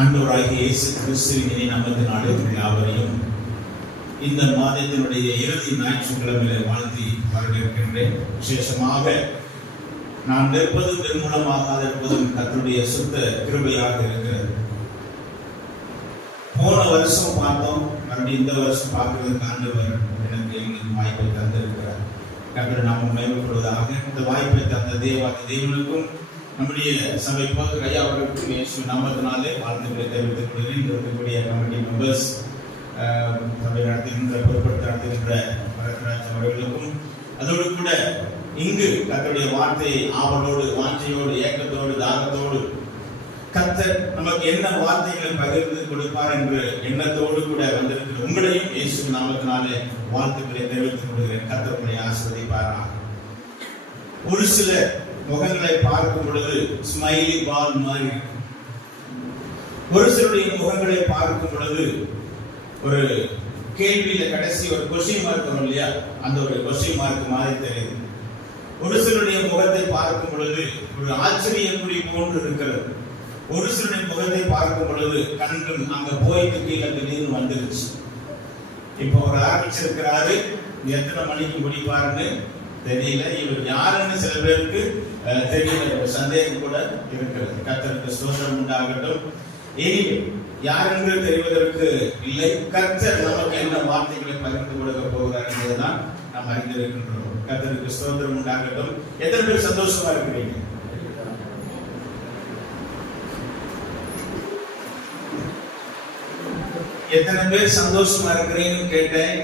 ஆண்டவராகிய இயேசு கிறிஸ்துவின் நாமத்தினாலே யாவரையும் இந்த மாதத்தினுடைய இறுதி ஞாயிற்றுக்கிழமையிலே வாழ்த்தி வரவேற்கின்றேன். விசேஷமாக நான் நிற்பதும் நிர்மூலமாக இருப்பதும் கர்த்தருடைய சுத்த கிருபையாக இருக்கிறது. போன வருஷம் பார்த்தோம், மறுபடியும் இந்த வருஷம் பார்க்கிறதுக்கு ஆண்டவர் எங்களுக்கு வாய்ப்பை தந்திருக்கிறார். கர்த்தர் நாமம் மகிமைப்படுவதாக. இந்த வாய்ப்பை தந்த தேவனுக்கும் நம்முடைய சபை போதகர் ஐயா அவர்களுக்கும் இயேசு நாமத்தினாலே வாழ்த்துக்களை தெரிவித்துக் கொள்கிறேன். இருக்கக்கூடிய கமிட்டி மெம்பர்ஸ், சபை நடத்துகின்ற பொறுப்படுத்த நடத்துகின்ற வரதராஜ் அவர்களுக்கும், அதோடு கூட இங்கு கர்த்தருடைய வார்த்தையை ஆவலோடு, வாஞ்சையோடு, ஏக்கத்தோடு, தாகத்தோடு கர்த்தர் நமக்கு என்ன வார்த்தைகளை பகிர்ந்து கொடுப்பார் என்ற எண்ணத்தோடு கூட வந்திருக்கிற உங்களையும் இயேசு நாமத்தினாலே வாழ்த்துக்களை தெரிவித்துக் கொள்கிறேன். கர்த்தருடைய ஆசீர்வதிப்பாராக. ஒரு சில முகங்களை பார்க்கும் பொழுது ஸ்மைலி பால் மாதிரி இருக்கும். ஒரு சிலருடைய முகங்களை பார்க்கும் பொழுது ஒரு கேள்வியில கடைசி ஒரு கொஸ்டின் மார்க் வரும் இல்லையா, அந்த ஒரு கொஸ்டின் மார்க் மாதிரி தெரியுது. ஒரு சிலருடைய முகத்தை பார்க்கும் பொழுது ஒரு ஆச்சரிய குறி போன்று இருக்கிறது. ஒரு சிலருடைய முகத்தை பார்க்கும் பொழுது கண்கள் அங்க போயிட்டு கீழே திடீர்னு வந்துருச்சு. இப்போ ஒரு ஆரம்பிச்சிருக்கிறாரு, எத்தனை மணிக்கு முடிப்பாருன்னு தெரியல, இவர் யாருன்னு சில பேருக்கு தெரியல, சந்தேகம் கூட இருக்கிறது. கர்த்தருக்கு ஸ்தோத்திரம் உண்டாகட்டும். எனிவே யாரென்று தெரிவதற்கு இல்லை, கர்த்தர் நமக்கு என்ன வார்த்தைகளை பகிர்ந்து கொடுக்க போகிறார் என்பதுதான் நாம் அறிந்திருக்கின்றோம். கர்த்தருக்கு ஸ்தோத்திரம் உண்டாகட்டும். எத்தனை பேர் சந்தோஷமா இருக்கிறீங்க? எத்தனை பேர் சந்தோஷமா இருக்கிறீங்கன்னு கேட்டேன்.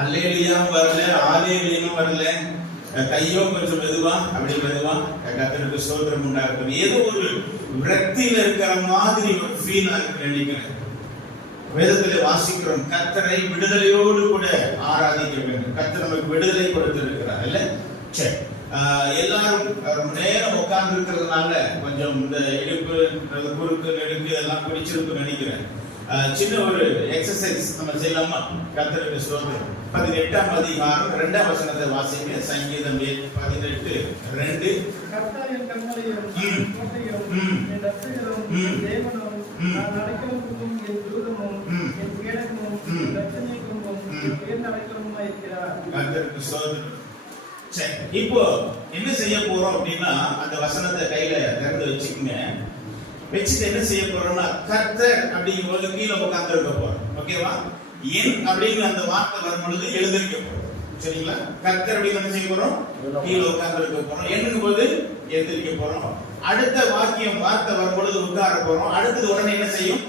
அல்லேலியாவும் வரல, ஆலேலியும் வரல, கையோ கொஞ்சம் மெதுவா, அப்படி மெதுவா. கர்த்தருக்கு ஸ்தோத்திரம் உண்டாகட்டும். ஏதோ ஒரு விரக்தியில இருக்கிற மாதிரி ஒரு ஃபீலா இருக்கு நினைக்கிறேன். வேதத்திலே வாசிக்கிறோம், கர்த்தரை விடுதலையோடு கூட ஆராதிக்க வேண்டும். கர்த்தர் நமக்கு விடுதலை கொடுத்திருக்கிறார் இல்ல? சரி, எல்லாரும் ரொம்ப நேரம் உட்கார்ந்து இருக்கிறதுனால கொஞ்சம் இந்த இடுப்பு, குறுக்கு, நெடுக்கு எல்லாம் பிடிச்சிருக்கு நினைக்கிறேன். சின்ன ஒரு எக்ஸசைஸ் நம்ம செய்யலாமா? கர்த்தருக்கு ஸ்தோத்திரம். 18ஆம் அதிகாரம் 2ஆம் வசனத்தை வாசிங்க. சங்கீதம் 18:2. கர்த்தர் என் கண்மலையும் கோட்டையும் என் ரட்சகரும் தேவனும் நான் அடைக்கலமும் என் தூதமும் என் கேடகமும் என் ரட்சணியமும் என் உயர்ந்த அடைக்கலமுமா இருக்கிறார். கர்த்தருக்கு ஸ்தோத்திரம். சரி, இப்போ என்ன செய்ய போறோம் அப்படின்னா, அந்த வசனத்தை கையில திறந்து வச்சுக்கோங்க. வச்சுட்டு என்ன செய்ய போறோம்னா, கர்த்தர் அப்படிங்கும் போது கீழே உட்கார்ந்து இருக்க போறோம். ஓகேவா? என் அப்படின்னு அந்த வார்த்தை வரும் பொழுது எழுந்திருக்க போறோம். சரிங்களா? கர்த்தர் அப்படின்னு என்ன செய்ய போறோம்? கீழே உட்கார்ந்து இருக்க போறோம். என்னும் போது எழுந்திருக்க போறோம். அடுத்த வாக்கியம் வார்த்தை வரும் பொழுது உட்கார போறோம். அடுத்தது உடனே என்ன செய்யும்?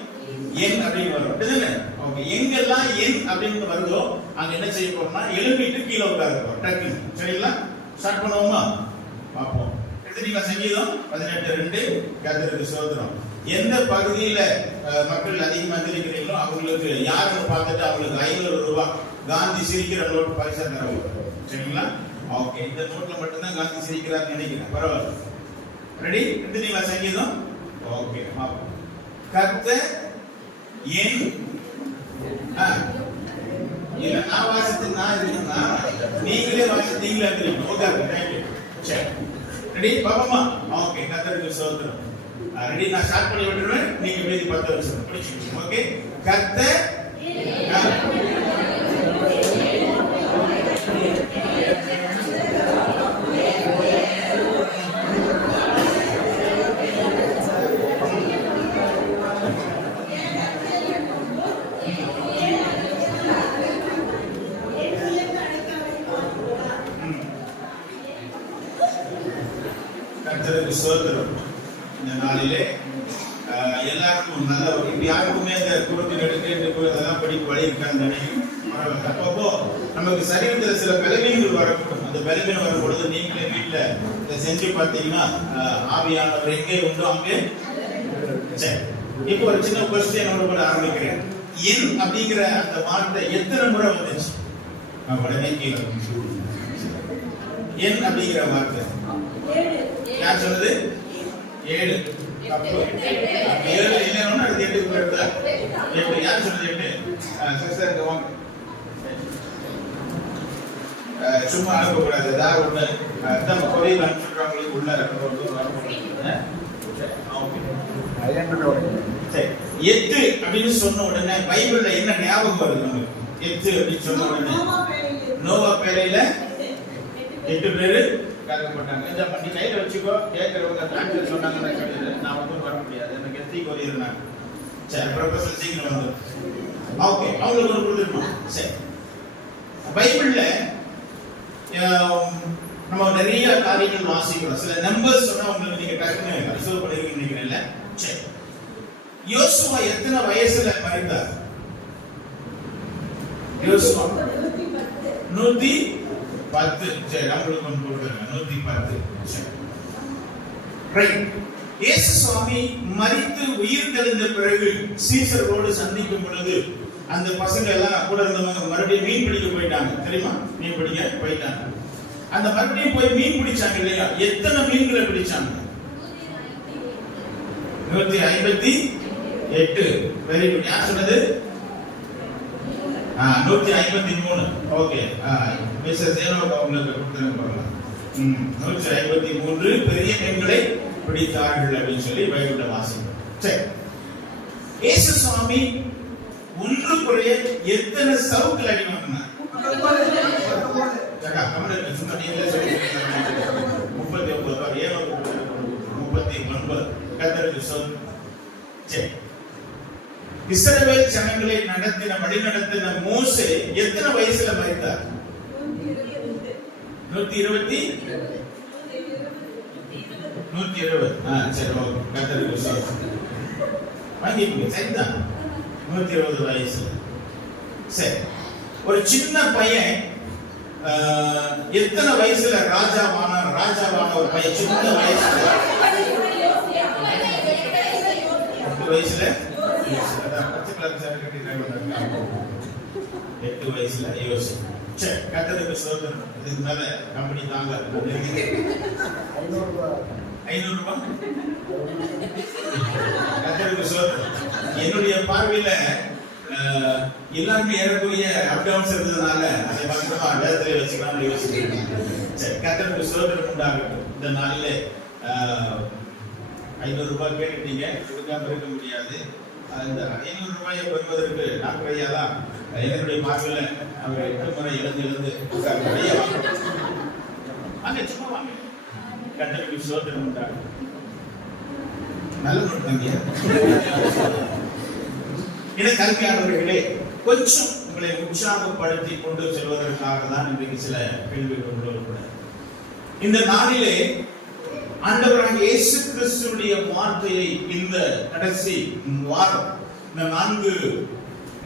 என் அப்படின்னு வரும். இதுதானே? ஓகே. எங்கெல்லாம் என் அப்படின்னு வருதோ அங்க என்ன செய்ய போறோம்னா எழுப்பிட்டு கீழே உட்கார போறோம். டக்கு. சரிங்களா? ஸ்டார்ட் பண்ணுவோமா? பார்ப்போம். சங்கீதம் 18:2. கர்த்தருக்கு ஸ்தோத்திரம். எந்த பகுதியில மக்கள் அதிகமா இருக்கிறீங்களோ அவங்களுக்கு யாருன்னு பார்த்துட்டு அவங்களுக்கு 500 ரூபாய் காந்தி சிரிக்கிற நோட் பரிசா தருவாங்க. சரிங்களா? ஓகே. இந்த நோட்ல மட்டும்தான் காந்தி சிரிக்கிறார் நினைக்கிறேன். பரவாயில்ல. ரெடி? எடுத்தீங்களா சங்கீதம்? ஓகே. கர்த்தர் என் இல்ல நான் வாசித்து நான் நீங்களே வாசித்து நீங்களே எடுத்துறீங்க. ஓகே. தேங்க்யூ. சரி, ரெடி? பாப்போமா? ஓகே. கர்த்தருக்கு ஸ்தோத்திரம். ரெடி? நான் ஸ்டார்ட் பண்ணி விட்டுருவேன், நீங்க மீதி 10 வருஷம் படிச்சுக்கோங்க. ஓகே. கர்த்தர் கர்த்தருக்கு ஸ்தோத்திரம். இந்த நாளிலே எல்லாருக்கும் நல்ல இப்ப யாருக்குமே இந்த குறுக்கு நெடுக்கு அதெல்லாம் படிக்க வழி இருக்கான்னு நினைக்கிறேன். அப்பப்போ நமக்கு சரீரத்தில் சில பலவீனங்கள் வரக்கூடும். அந்த பலவீனம் வரும் பொழுது நீங்களே வீட்டுல இதை செஞ்சு பார்த்தீங்கன்னா ஆவியானவர் எங்கே உண்டோ அங்கே. சரி, இப்போ ஒரு சின்ன கொஸ்டின் கூட ஆரம்பிக்கிறேன். என் அப்படிங்கிற அந்த வார்த்தை எத்தனை முறை வந்துச்சு? உடனே கீழே என் அப்படிங்கிற வார்த்தை யார் சொன்னது? 7. தப்பு. 7 இல்லைன்னா அது 8 இருக்குதா? 8. யார் சொன்னது 8? சார் வாங்க. சும்மா அனுப்பக்கூடாது. ஏதாவது ஒண்ணு நம்ம கொரியர் அனுப்பிச்சுடுறவங்களுக்கு உள்ள சரி, 8 அப்படின்னு சொன்ன உடனே பைபிள்ல என்ன ஞாபகம் வருது நமக்கு? 8 அப்படின்னு சொன்ன உடனே நோவா பேரையில 8 பேரு காக்கப்பட்டாங்க. இதை பண்ணி கையில வச்சுக்கோ. கேட்கறவங்க டாக்டர் சொன்னாங்கன்னா கேட்டு நான் வந்து வர முடியாது, எனக்கு எத்தி கொரியிருந்தாங்க. சரி, ப்ரொஃபசர் சீக்கிரம் வந்து ஓகே, அவங்களுக்கு ஒரு கொடுத்துருக்கோம். சரி, பைபிள்ல நம்ம நிறைய காரியங்கள் வாசிக்கிறோம். சில நம்பர்ஸ் சொன்னா உங்களுக்கு நீங்க டக்குன்னு ரிசர்வ் பண்ணிருக்கீங்க நினைக்கிறேன்ல. சரி, யோசுவா எத்தனை வயசுல மரித்தார்? யோசுவா 110. சரி, நம்மளுக்கு ஒன்று கொடுக்குறாங்க 110. சரி, ரைட். இயேசு சுவாமி மரித்து உயிர் தெளிந்த பிறகு சீசரோடு சந்திக்கும் பொழுது அந்த பசங்க எல்லாம் கூட இருந்தவங்க மறுபடியும் மீன் பிடிக்க போயிட்டாங்க. தெரியுமா? மீன் பிடிக்க போயிட்டாங்க. அந்த மறுபடியும் போய் மீன் பிடிச்சாங்க இல்லையா? எத்தனை மீன்களை பிடிச்சாங்க? 158. Very good. யார் சொன்னது? 153. ஓகே, மிஸ்ஸஸ் ஏனோக் அவங்களுக்கு கொடுத்துருங்க. 153 பெரிய மீன்களை பிடித்தார்கள் அப்படின்னு சொல்லி பைபிள்ல வாசிக்கிறோம். சரி, இயேசு சுவாமி ஒன்று குறைய எத்தனை சவுக்குல அடி வாங்கினார்? 39. கர்த்தருக்கு ஸ்தோத்திரம். சரி, இஸ்ரவேல் ஜனங்களை வழிநடத்தின மோசே எத்தனை வயசுல மரித்தார்? 120. சரி, ஓகே, கர்த்தருக்கு ஸ்தோத்திரம். வாங்கிக்கோங்க, சரிதான். 120 வயசு. சரி, ஒரு சின்ன பையன் எத்தனை வயசுல ராஜாவான ஒரு பையன் சின்ன வயசுல 8 வயசுல 8 வயசுல யோசி. சரி, கர்த்தருக்கு ஸ்தோத்திரம். இதுக்கு மேல கம்பெனி தாங்க 500 ரூபாய். கர்த்தருக்கு ஸ்தோத்திரம். என்னுடைய பார்வையில எல்லாருமே ஏறக்கூடிய அப்டவுன்ஸ் இருந்ததுனால அதை பத்திரமா வேதத்திலே வச்சுக்கலாம் யோசிக்கிறேன். சரி, கர்த்தருக்கு ஸ்தோத்திரம் உண்டாகட்டும். இந்த நாளிலே 500 ரூபாய் கேட்டுட்டீங்க, கொடுக்காம இருக்க முடியாது. அந்த 500 ரூபாயை பெறுவதற்கு டாக்டர் ஐயா தான் என்னுடைய பார்வையில அவர் 8 முறை எழுந்து ஐயா வாங்க, சும்மா வாங்க. கர்த்தருக்கு ஸ்தோத்திரம் உண்டாகட்டும். நல்ல நோட்டாங்க. எனக்கு அருமையானவர்களே, கொஞ்சம் உங்களை உற்சாகப்படுத்தி கொண்டு செல்வதற்காக தான் இன்றைக்கு சில கேள்விகள் கூட. இந்த நாளிலே ஆண்டவராகிய இயேசு கிறிஸ்துவினுடைய வார்த்தையை இந்த கடைசி வாரம், இந்த 4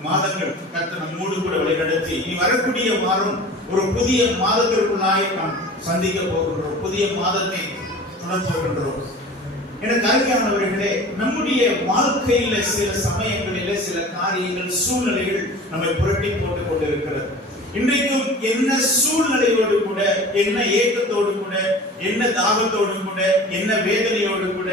மாதங்கள் கர்த்தர் நம்மோடு கூட வழிநடத்தி இனி வரக்கூடிய வாரம் ஒரு புதிய மாதத்திற்குள்ளாய் நாம் சந்திக்க போகின்றோம். புதிய மாதத்தை தொடர போகின்றோம். எனக்கு அருமையானவர்களே, நம்முடைய வாழ்க்கையில சில சமயங்களில சில காரியங்கள், சூழ்நிலைகள் நம்மை புரட்டி போட்டுக் கொண்டிருக்கிறது. இன்றைக்கும் என்ன சூழ்நிலையோடு கூட, என்ன ஏக்கத்தோடு கூட, என்ன தாகத்தோடு கூட, என்ன வேதனையோடு கூட,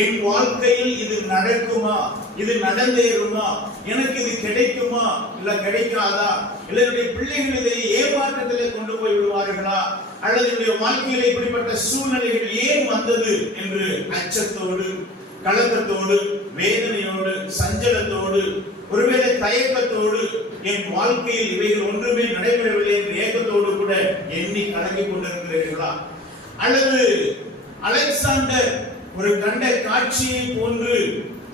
என் வாழ்க்கையில் இது நடக்குமா, இது நடந்தேறுமா, எனக்கு இது கிடைக்குமா, இல்ல கிடைக்காதா, இல்ல என்னுடைய பிள்ளைகள் இதை ஏமாற்றத்திலே கொண்டு போய் விடுவார்களா, அல்லது என்னுடைய வாழ்க்கையில இப்படிப்பட்ட சூழ்நிலைகள் ஏன் வந்தது என்று அச்சத்தோடு, கலக்கத்தோடு, வேதனையோடு, சஞ்சலத்தோடு, ஒருவேளை தயக்கத்தோடு, என் வாழ்க்கையில் இவைகள் ஒன்றுமே நடைபெறவில்லை என்ற ஏக்கத்தோடு கூட எண்ணி கலங்கிக் கொண்டிருக்கிறீர்களா? அல்லது அலெக்சாண்டர் ஒரு கண்ட காட்சியை போன்று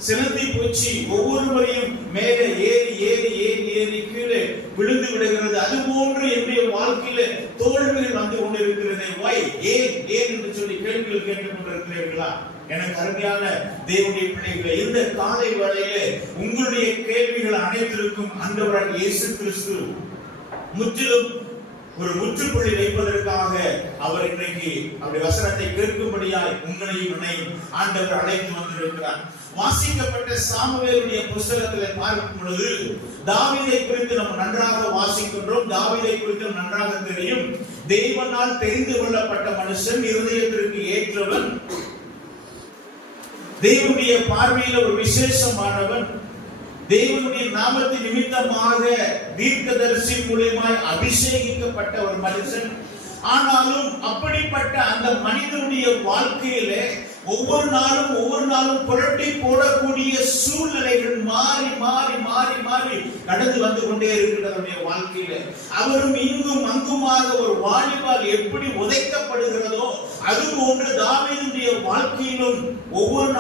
சிலந்தி பூச்சி ஒவ்வொருவரையும் மேலே ஏறி ஏறி ஏறி ஏறி கீழே விழுந்து விடுகிறது, அதுபோன்று என்னுடைய வாழ்க்கையில தோல்விகள் வந்து கொண்டிருக்கிறது, ஏன் என்று சொல்லி கேள்விகள் கேட்டுக் கொண்டிருக்கிறீர்களா? எனக்கு அருமையான தேவனுடைய பிள்ளைகளே, இந்த காலை வேளையிலே உங்களுடைய கேள்விகள் அனைத்திற்கும் ஆண்டவராகிய இயேசு கிறிஸ்து முற்றிலும் ஒரு முற்றுப்புள்ளி வைப்பதற்காக அவர் இன்றைக்கு அவருடைய வசனத்தை கேட்கும்படியாய் உங்களையும் என்னையும் ஆண்டவர் அழைத்து வந்திருக்கிறார். வாசிக்கப்பட்ட சாமுவேலுடைய புத்தகத்தில் பார்க்கும் பொழுது தாவீதை குறித்து நம்ம நன்றாக வாசிக்கின்றோம். தாவீதை குறித்து நன்றாக தெரியும். தேவனால் தெரிந்து கொள்ளப்பட்ட மனுஷன், இருதயத்திற்கு ஏற்றவன், தேவனுடைய பார்வையில் ஒரு விசேஷமானவன், தேவனுடைய நாமத்தின் நிமித்தமாக தீர்க்கதரிசி மூலமாய் அபிஷேகிக்கப்பட்ட ஒரு மனுஷன். ஆனாலும் அப்படிப்பட்ட அந்த மனிதனுடைய வாழ்க்கையிலே ஒவ்வொரு நாளும் புரட்டி போடக்கூடிய சூழ்நிலைகள் மாறி மாறி மாறி மாறி கடந்து வந்து கொண்டே இருக்கிற வாழ்க்கையில அவரும் இங்கும் அங்குமாக ஒரு வாலிபால் எப்படி உதைக்கப்படுகிறதோ அது போன்று தாவீதுடைய வாழ்க்கையிலும் ஒவ்வொரு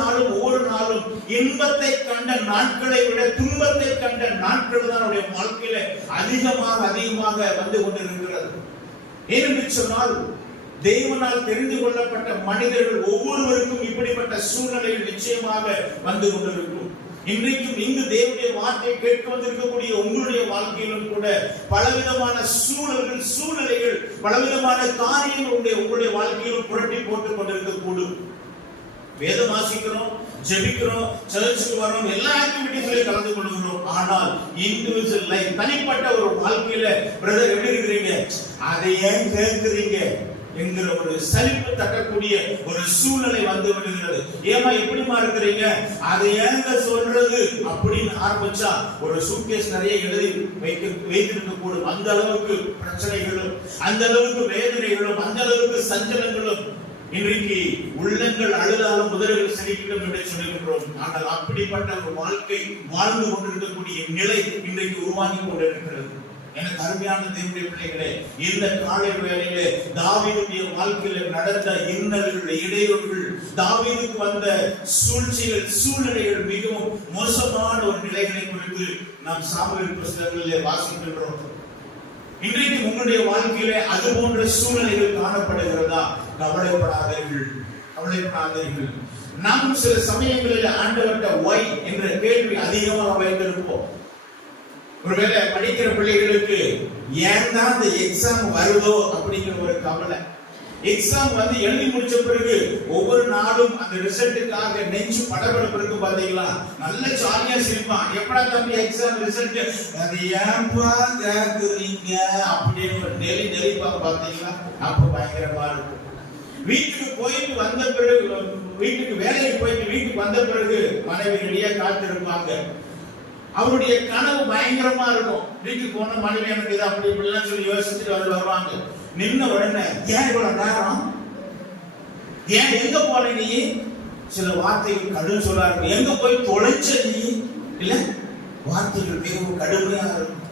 நாளும் இன்பத்தை கண்ட நாட்களை விட துன்பத்தை கண்ட நாட்கள் தான் அவருடைய வாழ்க்கையில அதிகமாக வந்து கொண்டிருக்கிறது. ஏனென்று சொன்னால் தேவனால் தெரிந்து கொள்ளப்பட்ட மனிதர்கள் ஒவ்வொருவருக்கும் இப்படிப்பட்ட சூழ்நிலைகள் நிச்சயமாக வந்து கொண்டிருக்கும். இன்றைக்கும் இங்கு தேவனுடைய வார்த்தை கேட்க வந்திருக்கக்கூடிய உங்களுடைய வாழ்க்கையிலும் கூட பலவிதமான சூழ்நிலைகள் பலவிதமான காரியங்கள் உங்களுடைய வாழ்க்கையிலும் புரட்டி போட்டுக் கொண்டிருக்கக்கூடும். வேதம் வாசிக்கிறோம், ஜெபிக்கிறோம், சர்ச்சுக்கு வரோம், எல்லா ஆக்டிவிட்டிஸ்லயும் கலந்து கொள்கிறோம். ஆனால் இண்டிவிஜுவல் லைஃப், தனிப்பட்ட ஒரு வாழ்க்கையில பிரதர் எப்படி இருக்கிறீங்க, அதை ஏன் கேட்கிறீங்க என்கிற ஒரு சலிப்பு தட்டக்கூடிய ஒரு சூழ்நிலை வந்து விடுகிறது. ஏமா எப்படிமா இருக்கிறீங்க, அதை ஏங்க சொல்றது அப்படின்னு ஆரம்பிச்சா ஒரு சூட்கேஸ் நிறைய எழுதி வைத்திருக்க கூடும். அந்த அளவுக்கு பிரச்சனைகளும், அந்த அளவுக்கு வேதனைகளும், அந்த அளவுக்கு சஞ்சலங்களும். இன்றைக்கு உள்ளங்கள் அழுதாலும் முதல்கள் செழிக்கிடும் என்று சொல்லுகின்றோம். ஆனால் அப்படிப்பட்ட ஒரு வாழ்க்கை வாழ்ந்து கொண்டிருக்கக்கூடிய நிலை இன்றைக்கு உருவாகி கொண்டிருக்கிறது. எனக்கு அருமையான தேவனுடைய பிள்ளைகளே, இந்த காலை வேளையிலே தாவீதுடைய வாழ்க்கையில நடந்த இன்னல்கள், இடையூறுகள், தாவீதுக்கு வந்த சூழ்நிலைகள் மிகவும் மோசமான ஒரு நிலைகளை குறித்து நாம் சாமுவேல் புத்தகங்களிலே வாசிக்கின்றோம். இன்றைக்கு உங்களுடைய வாழ்க்கையிலே அது போன்ற சூழ்நிலைகள் காணப்படுகிறதா? கவலைப்படாதீர்கள். நாம் சில சமயங்களில் ஆண்டவர்கிட்ட ஒய் என்ற கேள்வி அதிகமாக வைத்திருப்போம். ஒருவேளை படிக்கிற பிள்ளைகளுக்கு ஏன் தான் இந்த எக்ஸாம் வருதோ அப்படிங்கிற ஒரு கவலை. எக்ஸாம் வந்து எழுதி முடிச்ச பிறகு ஒவ்வொரு நாளும் அந்த ரிசல்ட்டுக்காக நெஞ்சு படபடப்பு இருக்கு பாத்தீங்களா, நல்ல ஜாலியா சிரிப்பான். எப்படா தம்பி எக்ஸாம் ரிசல்ட், அது ஏன்பா கேக்குறீங்க அப்படின்னு நெளிப்பாங்க பாத்தீங்களா, அப்ப பயங்கரமா இருக்கும். வீட்டுக்கு போயிட்டு வந்த பிறகு, வீட்டுக்கு வேலைக்கு போயிட்டு வீட்டுக்கு வந்த பிறகு மனைவி ரெடியா காத்திருப்பாங்க. அவருடைய கனவு பயங்கரமா இருக்கும். வீட்டுக்கு போன மனைவி எனக்கு இது அப்படி இப்படிலாம் சொல்லி யோசிச்சுட்டு வருவாங்க. நின்ன உடனே ஏன் இவ்வளவு நேரம், ஏன் எங்க போன நீ, சில வார்த்தைகள் கடும் சொல்லாரு. எங்க போய் தொலைச்ச நீ, இல்ல வார்த்தைகள் மிகவும் கடுமையா இருக்கும்.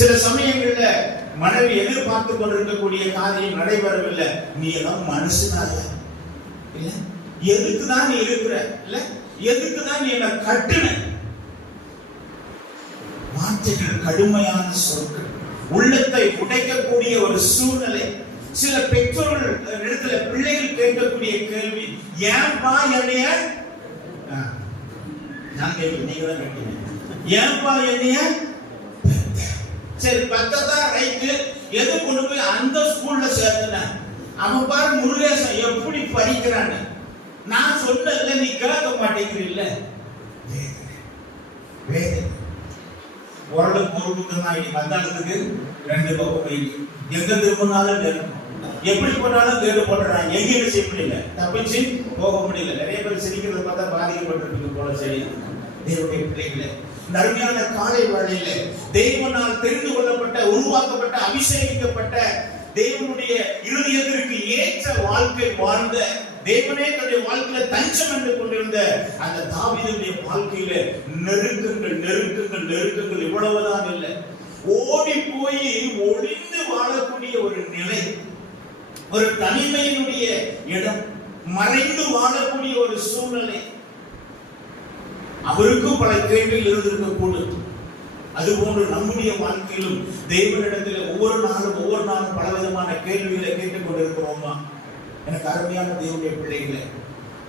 சில சமயங்கள்ல மனைவி எதிர்பார்த்து கொண்டிருக்கக்கூடிய காரியம் நடைபெறவில்லை. நீ எல்லாம் மனுஷனாக இல்ல, எதுக்குதான் நீ இருக்கிற, இல்ல எதுக்குதான் நீ என்ன கட்டுன. வார்த்தைகள் கடுமையான சொற்கள், உள்ளத்தை உடைக்கக்கூடிய ஒரு சூழ்நிலை. சில பெற்றோர்கள் இடத்துல பிள்ளைகள் கேட்கக்கூடிய கேள்வி, ஏன்பா என்னைய, நான் கேட்கிறேன், நீங்க தான் கேட்கிறீங்க, ஏன்பா என்னைய, சரி பக்கத்தான் ரைட்டு, எது கொண்டு போய் அந்த ஸ்கூல்ல சேர்த்துன, அவன் பாரு முருகேசன் எப்படி படிக்கிறான்னு, நான் சொன்னதுல நீ கேட்க மாட்டேங்கிறீல்ல. ஓரளவு பொறுப்புக்கு தான் இனி வந்தாளத்துக்கு 2 பக்கம் எங்க திரும்பினாலும் கேட்கும், எப்படி போனாலும் கேட்டு போடுறாங்க. எங்கேயும் செய்ய முடியல, தப்பிச்சு போக முடியல. நிறைய பேர் சிரிக்கிறத பார்த்தா பாதிக்கப்பட்டிருக்கு போல. சரி தேவனுடைய பிள்ளைகளே, அருமையான காலை வேளையில தேவனால் தெரிந்து கொள்ளப்பட்ட, உருவாக்கப்பட்ட, அபிஷேகிக்கப்பட்ட, தேவனுடைய இருதயத்திற்கு ஏற்ற வாழ்க்கை வாழ்ந்த, தேவனே தன்னுடைய வாழ்க்கையில தஞ்சம் என்று கொண்டிருந்த அந்த தாவீதுடைய வாழ்க்கையில நெருக்கங்கள் இவ்வளவுதான் இல்லை. ஓடி போய் ஒளிந்து வாழக்கூடிய ஒரு நிலை, ஒரு தனிமையினுடைய இடம், மறைந்து வாழக்கூடிய ஒரு சூழ்நிலை. அவருக்கும் பல கேள்விகள் இருந்திருக்க கூடும். அதுபோன்று நம்முடைய வாழ்க்கையிலும் தேவனிடத்தில் ஒவ்வொரு நாளும் பலவிதமான கேள்விகளை கேட்டுக் கொண்டிருக்கிறோமா? எனக்கு அருமையான தேவனுடைய பிள்ளைகளே,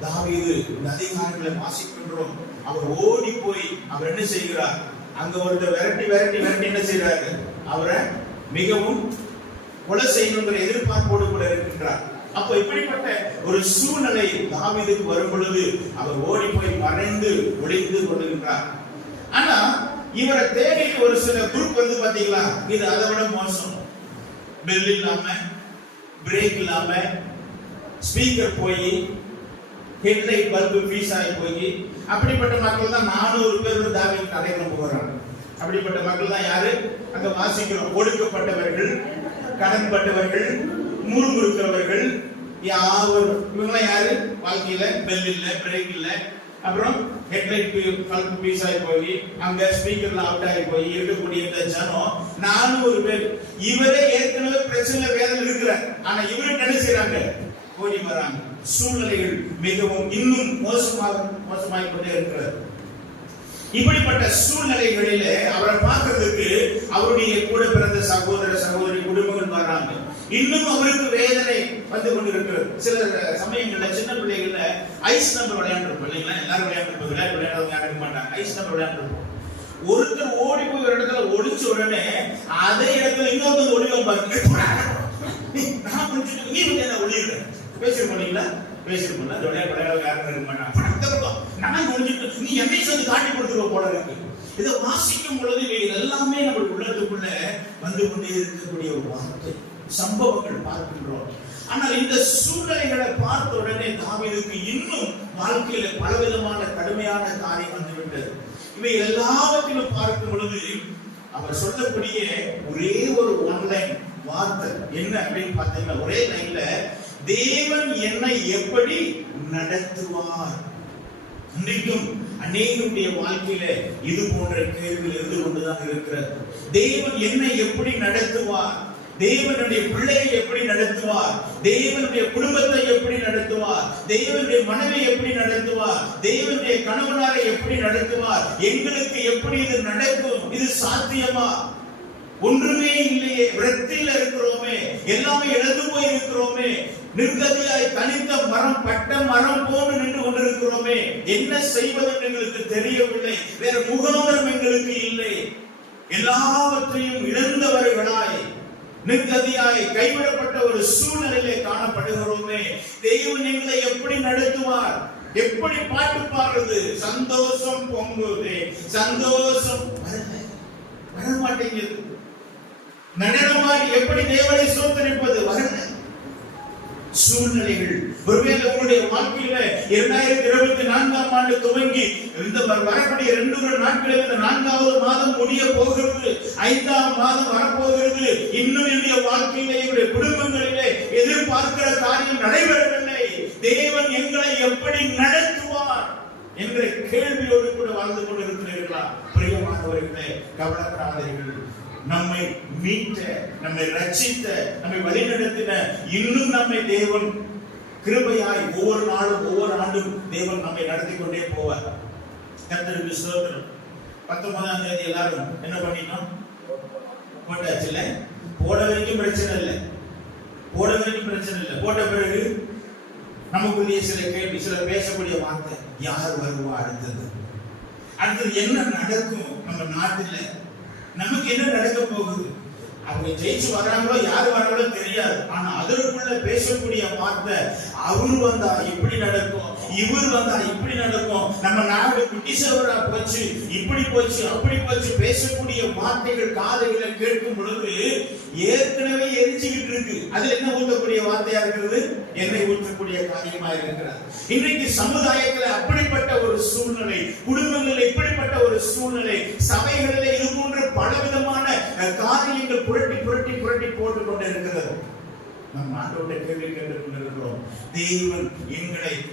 தாவீது இந்த அதிகாரங்களை வாசிக்கின்றோம். அவர் ஓடி போய் அவர் என்ன செய்கிறார், அங்க ஒருத்தர் விரட்டி என்ன செய்யறாரு, அவரை மிகவும் கொலை செய்யணுங்கிற எதிர்பார்ப்போடு கூட இருக்கின்றார். அப்ப இப்படிப்பட்ட ஒரு சூழ்நிலை தாவீதுக்கு வரும் பொழுது அவர் ஓடி போய் மறைந்து ஒளிந்து கொள்கின்றார். ஆனா இவரை தேடி ஒரு சில குரூப் வந்து பாத்தீங்களா, இது அதை விட மோசம். பெல் இல்லாம, பிரேக் இல்லாம, ஸ்பீக்கர் போய், ஹெட்லைட் பல்பு பீஸ் ஆகி போய், அப்படிப்பட்ட மக்கள் தான் 400 பேர் தாவீது அடைக்கலம் போகிறாங்க. அப்படிப்பட்ட மக்கள் தான் யாரு அங்க வாசிக்கிறோம். ஒடுக்கப்பட்டவர்கள், கடன்பட்டவர்கள், முறுமுறுக்கிறவர்கள், இவங்களாம் யாரு? வாழ்க்கையில பெல் இல்ல, பிரேக் இல்ல, அப்புறம் ஹெட்லைட் பல்ப் பீஸ் ஆகி போய் அங்க ஸ்பீக்கர்ல அவுட் ஆகி போய் இருக்கக்கூடிய இந்த ஜனம் 400 பேர். இவரே ஏற்கனவே பிரச்சனை வேதனை இருக்கிறார். ஆனா இவரு என்ன செய்யறாங்க? ஓடி வராங்க. சூழ்நிலைகள் மிகவும் இன்னும் மோசமாய் கொண்டே இருக்கிறது. இப்படிப்பட்ட சூழ்நிலைகளிலே அவரை பார்க்கிறதுக்கு அவருடைய கூட பிறந்த சகோதர சகோதரி குடும்பங்கள் வர்றாங்க. இன்னும் அவருக்கு வேதனை வந்து கொண்டிருக்கிறது. சில சமயங்கள்ல சின்ன பிள்ளைகள்ல ஐஸ் நம்பர் விளையாண்டுருப்போம் இல்லைங்களா? எல்லாரும் விளையாண்டுருப்போம். விளையாடுறவங்க யாரும் மாட்டாங்க. ஐஸ் நம்பர் விளையாண்டுருப்போம். ஒருத்தர் ஓடி போய் ஒரு இடத்துல ஒளிச்ச உடனே அதே இடத்துல இன்னொருத்தர் ஒளிவம் பாருங்க. நான் முடிச்சுட்டு நீ வந்து என்ன ஒளியிடுற பேசிருப்பீங்களா? பேசிருப்போம். விளையாடுறவங்க யாரும் இருக்க மாட்டாங்க. நான் முடிஞ்சிட்டு நீ என்னை சேர்ந்து காட்டி கொடுத்துருவ போல இருக்கு. இதை வாசிக்கும் பொழுது எல்லாமே நம்மளுடைய உள்ளத்துக்குள்ள வந்து கொண்டே இருக்கக்கூடிய ஒரு வார்த்தை சம்பவங்கள் பார்க்கின்றோம். ஆனால் இந்த சூழ்நிலைகளை பார்த்த உடனே தாவீதுக்கு இன்னும் வாழ்க்கையில பலவிதமான கடுமையான காரியம் வந்துவிட்டது. இவை எல்லாவற்றிலும் பார்க்கும் பொழுது அவர் சொல்லக்கூடிய ஒரே ஒரு ஒன்லைன் வார்த்தை என்ன அப்படின்னு பார்த்தீங்கன்னா, ஒரே லைன்ல தேவன் என்னை எப்படி நடத்துவார். இன்றைக்கும் அநேகருடைய வாழ்க்கையில இது போன்ற கேள்வி இருந்து கொண்டுதான் இருக்கிறது. தேவன் என்னை எப்படி நடத்துவார்? தேவனுடைய பிள்ளையை எப்படி நடத்துவார்? தேவனுடைய குடும்பத்தை எப்படி நடத்துவார்? தேவனுடைய மனைவி எப்படி நடத்துவார்? தேவனுடைய கணவனாரை எப்படி நடத்துவார்? எங்களுக்கு எப்படி இது நடக்கும்? இது சாத்தியமா? ஒன்றுமே இல்லையே, விரக்தியில இருக்கிறோமே, எல்லாமே இழந்து போய் இருக்கிறோமே, நிர்கதியாய் தனித்த மரம் பட்ட மரம் போன்று நின்று கொண்டிருக்கிறோமே, என்ன செய்வது எங்களுக்கு தெரியவில்லை, வேற முகாந்திரம் எங்களுக்கு இல்லை, எல்லாவற்றையும் இழந்தவர்களாய் நிர்கதியாய் கைவிடப்பட்ட ஒரு சூழ்நிலையிலே காணப்படுகிறோமே. தேவன் எங்களை எப்படி நடத்துவார்? எப்படி பாட்டு பாடுறது? சந்தோஷம் பொங்குதே, சந்தோஷம் வர மாட்டேங்குது. நடனமாய் எப்படி தேவனை சோதரிப்பது? வரல. சூழ்நிலைகள் ஒருவேளை உங்களுடைய வாழ்க்கையில 2024ஆம் ஆண்டு துவங்கி இந்த வரக்கூடிய 2 நாட்களில் இந்த 4வது மாதம் முடிய போகிறது, 5ஆம் மாதம் வரப்போகிறது. இன்னும் என்னுடைய வாழ்க்கையிலே என்னுடைய குடும்பங்களிலே எதிர்பார்க்கிற காரியம் நடைபெறவில்லை. தேவன் எங்களை எப்படி நடத்துவார் என்ற கேள்வியோடு கூட வாழ்ந்து கொண்டிருக்கிறீர்களா? பிரியமானவர்களே, கவலைப்படாதீர்கள். நம்மை மீட்ட, நம்மை ரட்சித்த, நம்மை வழிநடத்தின, இன்னும் நம்மை தேவன் கிருபையாய் ஒவ்வொரு நாளும் ஒவ்வொரு ஆண்டும் தேவன் நம்மை நடத்தி கொண்டே போவார். கர்த்தருக்கு ஸ்தோத்திரம். 19ஆம் தேதி எல்லாரும் என்ன பண்ணிட்டோம்? போட்டாச்சுல. போட வரைக்கும் பிரச்சனை இல்லை, போட வரைக்கும் பிரச்சனை இல்லை. போட்ட பிறகு நமக்குள்ளேயே சில கேள்வி, சில பேசக்கூடிய வார்த்தை, யார் வருவா அடுத்தது? அடுத்தது என்ன நடக்கும் நம்ம நாட்டில்? நமக்கு என்ன நடக்க போகுது? அவங்க ஜெயிச்சு வர்றாங்களோ யாரு வர்றாங்களோ தெரியாது. ஆனா அதற்குள்ள பேசக்கூடிய வார்த்தை, அவரு வந்தா இப்படி நடக்கும், இவர் வந்தா இப்படி நடக்கும், நம்ம நாடு குட்டிசவரா போச்சு, இப்படி போச்சு, அப்படி போச்சு, பேசக்கூடிய வார்த்தைகள் காதுகளை கேட்கும் பொழுது ஏற்கனவே எரிச்சுக்கிட்டு இருக்கு. அதுல என்ன ஊற்றக்கூடிய வார்த்தையா இருக்கிறது? எண்ணெய் ஊற்றக்கூடிய காரியமா இருக்கிறது. இன்றைக்கு சமுதாயத்தில் அப்படிப்பட்ட ஒரு சூழ்நிலை, குடும்பங்களில் இப்படிப்பட்ட ஒரு சூழ்நிலை, சபைகளில் இது போன்ற பலவிதமான காரியங்கள் புரட்டி புரட்டி புரட்டி போட்டுக் கொண்டு இருக்கிறது. நம் ஆண்டோட கேள்வி கேட்டுக் கொண்டிருக்கிறோம்.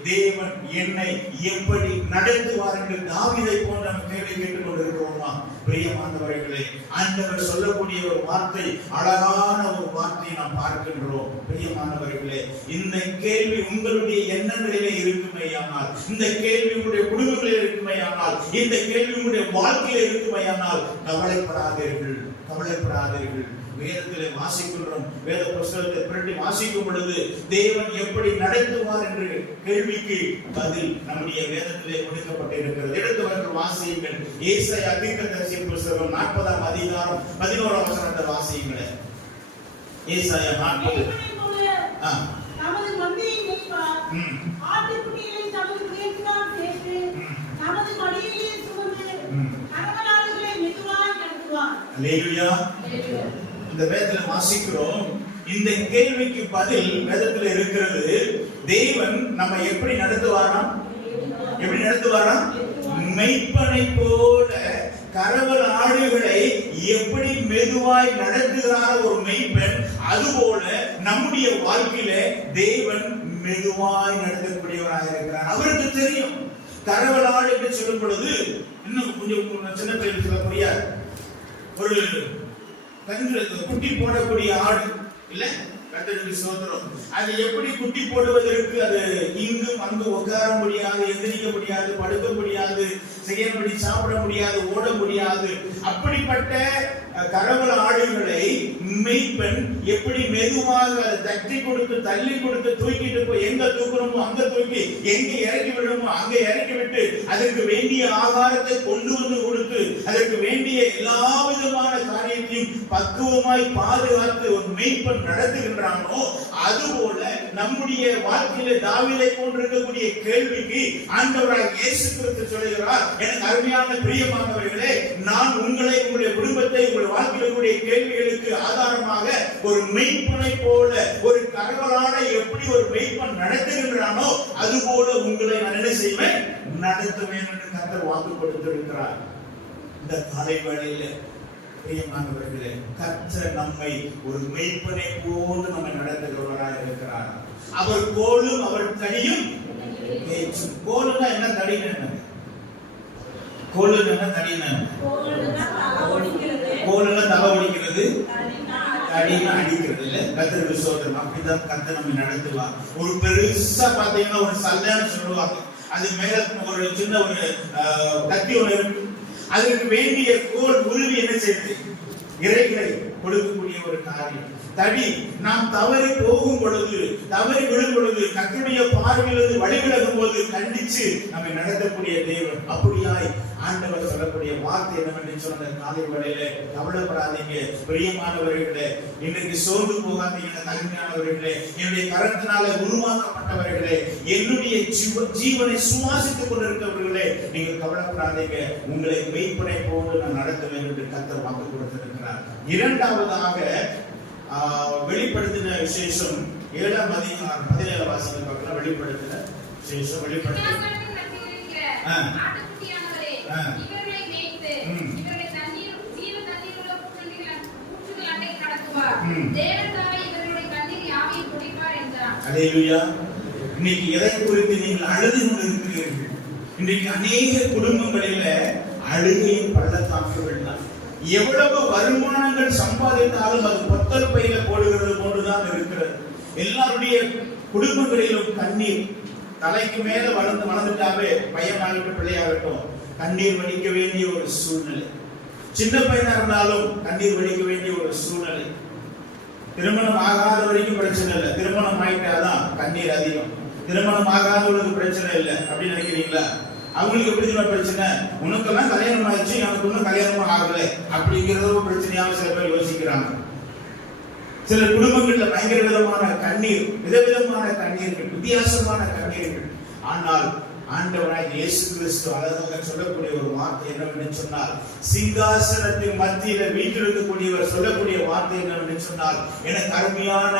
தேவன் என்னை எப்படி நடத்துவார் என்று தாவீதை போன்ற கேள்வி கேட்டுக் கொண்டிருக்கிறோமா? பிரியமானவர்களே, ஆண்டவர் சொல்லக்கூடிய ஒரு வார்த்தை, அழகான ஒரு வார்த்தையை நாம் பார்க்கின்றோம். பிரியமானவர்களே, இந்த கேள்வி உங்களுடைய எண்ணங்களிலே இருக்குமேயானால், இந்த கேள்வி உங்களுடைய குடும்பங்களில் இருக்குமேயானால், இந்த கேள்வி உங்களுடைய வாழ்க்கையில் இருக்குமேயானால், கவலைப்படாதீர்கள், கவலைப்படாதீர்கள். வேதத்திலே வாசிக்கின்றோம். வேத புத்தகத்தை புரட்டி வாசிக்கும் பொழுது தேவன் எப்படி நடத்துவார் என்ற கேள்விக்கு பதில் நம்முடைய வேதத்திலே கொடுக்கப்பட்டிருக்கிறது. எடுத்தவர்கள் வாசியுங்கள். ஏசாயா தீர்க்கதரிசி புத்தகம் 40ஆம் அதிகாரம் 11ஆம் வசனத்தை வாசியுங்கள். ஏசாயா 40. நமது மந்தையை மேய்ப்பார், ஆட்டுக்குட்டிகளை தமது புயத்தினால் சேர்த்து, நமது மடியிலே சுமந்து, கரவலாடுகளை மெதுவாய் நடத்துவார். அல்லேலூயா. இந்த வேதத்துல வாசிக்கிறோம். இந்த கேள்விக்கு பதில் வேதத்துல இருக்கிறது. தேவன் நம்ம எப்படி நடத்துவாராம்? எப்படி நடத்துவாராம்? மெய்ப்பனை போல கரவல் ஆடுகளை எப்படி மெதுவாய் நடத்துகிறார் ஒரு மெய்ப்பன், அதுபோல நம்முடைய வாழ்க்கையில தேவன் மெதுவாய் நடத்தக்கூடியவராக இருக்கிறார். அவருக்கு தெரியும். கரவலாடு என்று சொல்லும் பொழுது இன்னும் கொஞ்சம் சின்ன பிள்ளைகள் சொல்லக்கூடிய ஒரு குட்டி போடக்கூடிய ஆடு இல்ல, கர்த்தருக்கு ஸ்தோத்திரம். அது எப்படி குட்டி போடுவதற்கு அது இங்கும் அங்கு உட்கார முடியாது, எந்திரிக்க முடியாது, படுக்க முடியாது, செய்யபடி சாப்பிட முடியாது, ஓட முடியாது. அப்படிப்பட்ட கரவல ஆடுகளை மெய்ப்பெண் எப்படி மெதுவாக தட்டி கொடுத்து தள்ளி கொடுத்து தூக்கிட்டு போய் எங்க தூக்கணுமோ அங்க தூக்கி, எங்க இறக்கி விடணுமோ அங்க இறக்கி விட்டு அதற்கு வேண்டிய ஆகாரத்தை கொண்டு வந்து கொடுத்து அதற்கு வேண்டிய எல்லா விதமான காரியத்தையும் பக்குவமாய் பாதுகாத்து ஒரு மெய்ப்பெண் நடத்துகின்றானோ, அதுபோல நம்முடைய வாழ்க்கையில தாவீதை போன்றிருக்கக்கூடிய கேள்விக்கு ஆண்டவராக இயேசு கிறிஸ்து சொல்கிறார், எனக்கு அருமையான பிரியமானவர்களே, நான் உங்களை, உங்களுடைய குடும்பத்தை, உங்களுடைய வாழ்க்கையிலுடைய கேள்விகளுக்கு ஆதாரமாக ஒரு மெய்ப்பனை போல, ஒரு கரவலான எப்படி ஒரு மெய்ப்பன் நடத்துகின்றானோ அதுபோல உங்களை நான் என்ன செய்வேன், நடத்துவேன் என்று கர்த்தர் வாக்கு கொடுத்திருக்கிறார். இந்த காலை வேளையில பிரியமானவர்களே, கர்த்தர் நம்மை ஒரு மெய்ப்பனை போன்று நம்மை நடத்துகிறவராக இருக்கிறார். அவர் கோலும் அவர் தடியும் பேச்சும். கோலுன்னா என்ன, தடினா என்ன? கோலுன்னா என்ன, தடினா என்ன? கோலுன்னா தலை ஒடிக்கிறது, தடினா அடிக்கிறது இல்ல. கர்த்தருக்கு ஸ்தோத்திரம். அப்படிதான் கர்த்தர் நம்மை நடத்துவார். ஒரு பெருசா பாத்தீங்கன்னா ஒரு சல்லைன்னு சொல்லுவாங்க, அது மேல ஒரு சின்ன ஒரு கத்தி ஒண்ணு இருக்கு. அதற்கு வேண்டிய கோல் உருவி என்ன செய்யுது, இறைகளை கொடுக்கக்கூடிய ஒரு காரியம். தடி நாம் தவறி போகும் பொழுது, தவறி விழும் பொழுது, கர்த்தருடைய பார்வையிலிருந்து வழிவிலகும் போது கண்டிச்சு நம்மை நடத்தக்கூடிய தேவன். அப்படியாய் ஆண்டவர் சொல்லக்கூடிய வார்த்தை என்னவென்று சொன்ன காலை வேளையில, கவலைப்படாதீங்க பிரியமானவர்களே, இன்றைக்கு சோர்ந்து போகாதீங்க தகுதியானவர்களே, என்னுடைய கரத்தினால உருவாக்கப்பட்டவர்களே, என்னுடைய ஜீவனை சுவாசித்துக் கொண்டிருக்கிறவர்களே, நீங்கள் கவலைப்படாதீங்க, உங்களை மெய்ப்பனை போன்று நான் நடத்துவேன் என்று கர்த்தர் வாக்கு கொடுத்திருக்கிறார். இரண்டாவதாக வெளிப்படுத்தின விசேஷம் 7ஆம் அதிகாரம் 17 வாசகம் பார்க்கலாம். வெளிப்படுத்தின விசேஷம் வெளிப்படுத்தின இவர்களை மேய்த்து இவர்களை தண்ணீர் ஜீவ தண்ணீர் உள்ள ஊற்றுகள் அண்டைக்கு நடத்துவார். தேவன் தாமே இவர்களுடைய கண்ணீர் யாவையும் குடிப்பார் என்றார். அல்லேலூயா. இன்னைக்கு எதை குறித்து நீங்கள் அழுது கொண்டிருக்கிறீர்கள்? இன்றைக்கு அநேக குடும்பங்களில அழுகையின் பள்ளத்தாக்குகள் தான். எவ்வளவு வருமானங்கள் சம்பாதித்தாலும் அது பொத்தல் பையில போடுகிறது போன்றுதான் இருக்கிறது. எல்லாருடைய குடும்பங்களிலும் கண்ணீர் தலைக்கு மேல வளர்ந்துட்டாவே, பையனாகட்டும் பிள்ளையாகட்டும், கண்ணீர் வடிக்க வேண்டிய ஒரு சூழ்நிலை. சின்ன பையனா இருந்தாலும் கண்ணீர் வடிக்க வேண்டிய ஒரு சூழ்நிலை. திருமணம் ஆகாத வரைக்கும் பிரச்சனை இல்லை, திருமணம் ஆயிட்டாதான் கண்ணீர் அதிகம். திருமணம் ஆகாதவங்களுக்கு பிரச்சனை இல்லை அப்படின்னு நினைக்கிறீங்களா? அவங்களுக்கு எப்படி பிரச்சனை, உனக்கெல்லாம் கல்யாணம் ஆயிடுச்சு, எனக்கு ஒன்னும் கல்யாணமும் ஆகல அப்படிங்கிறது ஒரு பிரச்சனையாக சில பேர் யோசிக்கிறாங்க. சில குடும்பங்கள்ல பயங்கர விதமான கண்ணீர், விதவிதமான கண்ணீர்கள், வித்தியாசமான கண்ணீர்கள். ஆனால் ஆண்டவராய் இயேசு கிறிஸ்து அழகாக சொல்லக்கூடிய ஒரு வார்த்தை என்னவென்று சொன்னால், சிங்காசனத்தின் மத்தியில வீற்றிருக்கக்கூடியவர் சொல்லக்கூடிய வார்த்தை என்னவென்று சொன்னால், எனக்கு அருமையான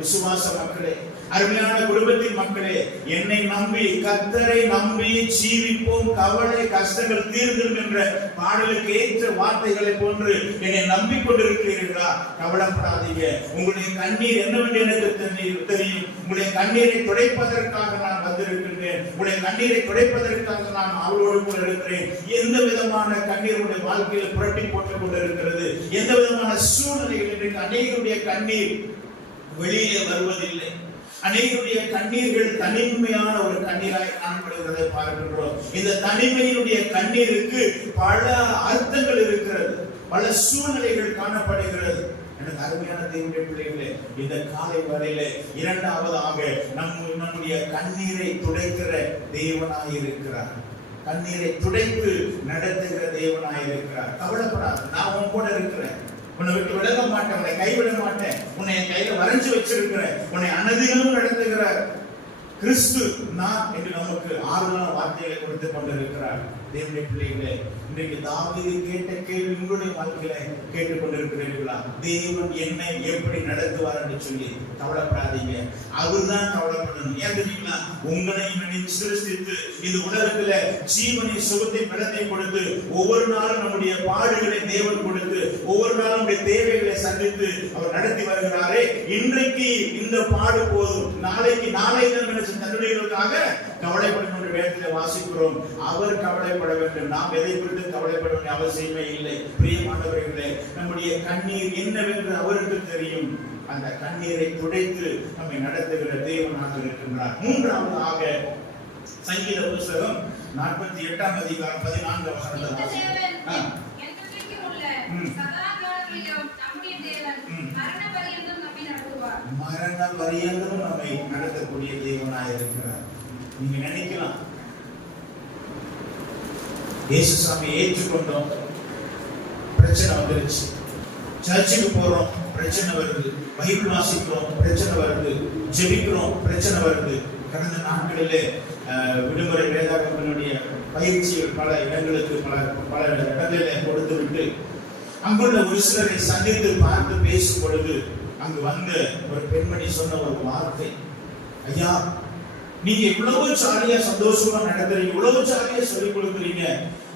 விசுவாச மக்களே, அருமையான குடும்பத்தின் மக்களே, என்னை நம்பி கர்த்தரை நம்பி ஜீவிப்போம், கவலை கஷ்டங்கள் தீர்ந்துடும் என்ற பாடலுக்கு ஏற்ற வார்த்தைகளை போன்று என்னை நம்பிக்கொண்டிருக்கிறீர்களா? கவலைப்படாதீங்க. உங்களுடைய கண்ணீர் என்னவென்று எனக்கு தெரியும். உங்களுடைய கண்ணீரை துடைப்பதற்காக நான் வந்திருக்கின்றேன். உங்களுடைய கண்ணீரை துடைப்பதற்காக நான் அவளோடு கூட இருக்கிறேன். எந்த விதமான கண்ணீர் உங்களுடைய வாழ்க்கையில் புரட்டி போட்டுக் கொண்டிருக்கிறது? எந்த விதமான சூழ்நிலைகள் இன்றைக்கு அநேகருடைய கண்ணீர் வெளியே வருவதில்லை. அநேகருடைய கண்ணீர்கள் தனிமையான ஒரு கண்ணீராய் காணப்படுகிறதை பார்க்கின்றோம். இந்த தனிமையினுடைய கண்ணீருக்கு பல அர்த்தங்கள் இருக்கிறது, பல சூழ்நிலைகள் காணப்படுகிறது. எனக்கு அருமையான தேவனுடைய பிள்ளைகளே, இந்த காலை வேளையில இரண்டாவதாக நம்முடைய கண்ணீரை துடைக்கிற தேவனாய் இருக்கிறார். கண்ணீரை துடைத்து நடத்துகிற தேவனாய் இருக்கிறார். கவலைப்படாது, நான் உன் கூட இருக்கிறேன், உன்னை விட்டு விலக மாட்டேன், உன்னை கைவிட மாட்டேன், உன்னை என் கையில வரைஞ்சு வச்சிருக்கிறேன், உன்னை அனதிகளும் நடத்துகிற கிறிஸ்து நான் என்று நமக்கு ஆறுதலான வார்த்தைகளை கொடுத்து கொண்டிருக்கிறார். தேவனுடைய பிள்ளைகளே, இன்றைக்கு தாவீது கேட்ட கேள்வி உங்களுடைய வாழ்க்கையில கேட்டுக்கொண்டிருக்கிறீர்களா? தேவன் என்னை எப்படி நடத்துவார் என்று சொல்லி கவலைப்படாதீங்க. அவர் தான் கவலைப்படணும். ஏன் தெரியுங்களா? உங்களை சிருஷ்டித்து இந்த உலகத்துல ஜீவனை, சுகத்தை, பலத்தை கொடுத்து ஒவ்வொரு நாளும் நம்முடைய பாடுகளை தேவன் கொடுத்து ஒவ்வொரு நாளும் நம்முடைய தேவைகளை சந்தித்து அவர் நடத்தி வருகிறாரே. இன்றைக்கு இந்த பாடு போதும், நாளைக்கு நாளை தன்னுடையவர்களுக்காக கவலைப்படும் என்று வேதத்தில் வாசிக்கிறோம். அவர் கவலைப்பட வேண்டும், நாம் எதை குறித்து கவலைப்பட வேண்டிய அவசியமே இல்லை. பிரியமானவர்களே, நம்முடைய கண்ணீர் என்னவென்று அவருக்கு தெரியும். அந்த கண்ணீரை துடைத்து நம்மை நடத்துகிற தேவனாக இருக்கின்றார். மூன்றாவதாக சங்கீத புத்தகம் 48ஆம் அதிகாரம் 14ஆம் வசனம். மரண பரியந்தம் நம்மை நடத்தக்கூடிய தேவனாக இருக்கிறார். நீங்க நினைக்கலாம், இயேசு சாமியை ஏற்றுக்கொண்டோம், பிரச்சனை வந்துருச்சு, சர்ச்சுக்கு போறோம், பிரச்சனை வருது, பைபிள் வாசிக்கிறோம், பிரச்சனை வருது, ஜெபிக்கிறோம், பிரச்சனை வருது. கடந்த நாட்களிலே விடுமுறை வேதாகமனுடைய பயிற்சிகள் பல இடங்களுக்கு பல இடங்களிலே கொடுத்து விட்டு அங்குள்ள ஒரு சிலரை சந்தித்து பார்த்து பேசும் பொழுது அங்கு வந்த ஒரு பெண்மணி சொன்ன ஒரு வார்த்தை, ஐயா நீங்க இவ்வளவு ஜாலியா சந்தோஷமா நடத்துறீங்க, இவ்வளவு ஜாலியா சொல்லிக் கொடுக்குறீங்க,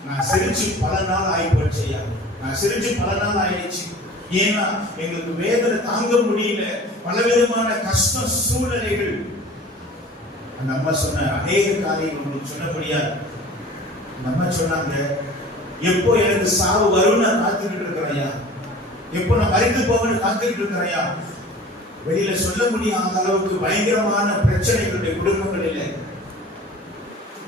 நான் சிரிச்சு பல நாள் ஆயிப்போச்சு ஐயா, நான் சிரிச்சு பல நாள் ஆயிடுச்சு. ஏன்னா எங்களுக்கு வேதனை தாங்க முடியல, பலவிதமான கஷ்ட சூழ்நிலைகள். அந்த அம்மா சொன்ன அநேக காரியங்கள் உங்களுக்கு சொல்ல முடியாது. அந்த அம்மா சொன்னாங்க, எப்போ எனக்கு சாவு வரும்னு காத்துக்கிட்டு இருக்கிறையா, எப்போ நான் மறைந்து போவேன்னு காத்துக்கிட்டு இருக்கிறையா. வெளியில சொல்ல முடியாத அளவுக்கு பயங்கரமான பிரச்சனைகளுடைய குடும்பங்களில்